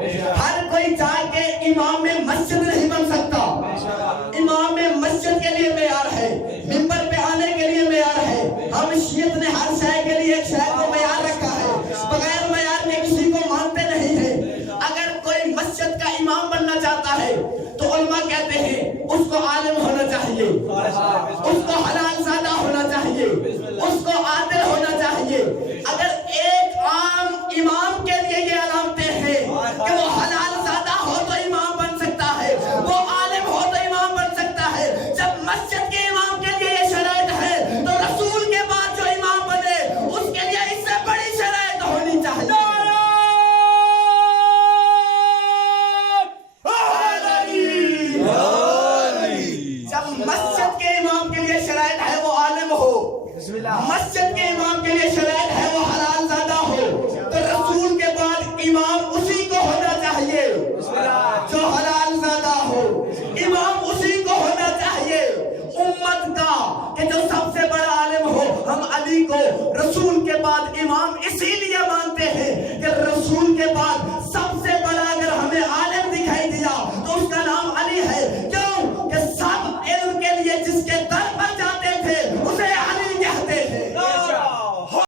ہر کوئی چاہ کے امام میں مسجد نہیں بن سکتا. امام میں مسجد کے لیے معیار ہے, منبر پہ آنے کے لیے معیار ہے. ہم شیعت نے ہر شے کے لیے ایک شے کو معیار رکھا ہے, بغیر معیار کے کسی کو مانتے نہیں ہیں. اگر کوئی مسجد کا امام بننا چاہتا ہے تو علماء کہتے ہیں اس کو عالم ہونا چاہیے, اس کو حلال زادہ ہونا چاہیے, اس کو عادل ہونا چاہیے. اگر ایک عام امام کے لیے یہ علامتیں ہیں کہ وہ حلال زادہ ہو تو امام بن سکتا ہے, وہ عالم ہو تو امام بن سکتا ہے, جب مسجد کے امام کے لیے یہ شرائط ہے تو رسول کے بعد جو امام بنے اس کے لیے اس سے بڑی شرائط ہونی چاہیے. جب مسجد کے امام کے لیے شرائط ہے وہ عالم ہو, مسجد کے امام کے لیے شرائط ہے وہ حلال زادہ ہو, تو رسول کے بعد امام اسی کو ہونا چاہیے جو حلال زادہ ہو. امام اسی کو ہونا چاہیے امت کا کہ جو سب سے بڑا عالم ہو. ہم علی کو رسول کے بعد امام اسی لیے